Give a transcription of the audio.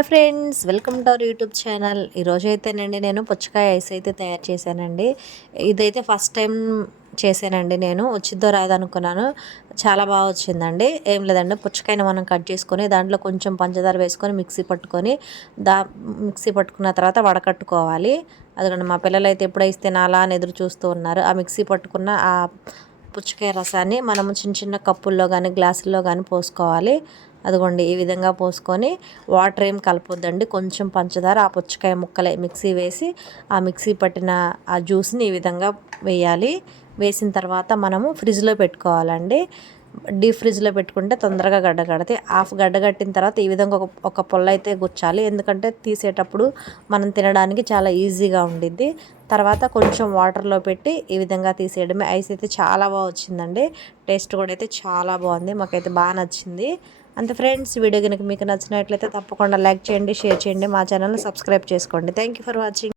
Hi friends, welcome to our YouTube channel. ఈరోజు అయితేనండి నేను పుచ్చకాయ ఐస్ అయితే తయారు చేశానండి. ఇదైతే ఫస్ట్ టైం చేశానండి. నేను వచ్చిద్దో రాదనుకున్నాను. చాలా బాగా వచ్చిందండి. ఏం లేదండి, పుచ్చకాయని మనం కట్ చేసుకొని దాంట్లో కొంచెం పంచదార వేసుకొని మిక్సీ పట్టుకున్న తర్వాత వడకట్టుకోవాలి. అదిగోండి, మా పిల్లలు అయితే ఎప్పుడైతే తినాలా అని ఎదురు చూస్తూ ఉన్నారు. ఆ మిక్సీ పట్టుకున్న ఆ పుచ్చకాయ రసాన్ని మనము చిన్న చిన్న కప్పుల్లో కానీ గ్లాసుల్లో కానీ పోసుకోవాలి. అదిగోండి, ఈ విధంగా పోసుకొని వాటర్ ఏం కలపొద్దండి. కొంచెం పంచదార, ఆ పుచ్చకాయ ముక్కలే మిక్సీ వేసి ఆ మిక్సీ పట్టిన ఆ జ్యూస్ని ఈ విధంగా వేయాలి. వేసిన తర్వాత మనము ఫ్రిడ్జ్లో పెట్టుకోవాలండి. డీప్ ఫ్రిడ్జ్లో పెట్టుకుంటే తొందరగా గడ్డగడతాయి. హాఫ్ గడ్డగట్టిన తర్వాత ఈ విధంగా ఒక పొల్ల అయితే గుచ్చాలి. ఎందుకంటే తీసేటప్పుడు మనం తినడానికి చాలా ఈజీగా ఉండిద్ది. తర్వాత కొంచెం వాటర్లో పెట్టి ఈ విధంగా తీసేయడమే. ఐస్ అయితే చాలా బాగా వచ్చిందండి. టేస్ట్ కూడా అయితే చాలా బాగుంది. మాకైతే బాగా నచ్చింది. అంతే ఫ్రెండ్స్, వీడియో కనుక మీకు నచ్చినట్లయితే తప్పకుండా లైక్ చేయండి, షేర్ చేయండి, మా ఛానల్ని సబ్స్క్రైబ్ చేసుకోండి. Thank you for watching.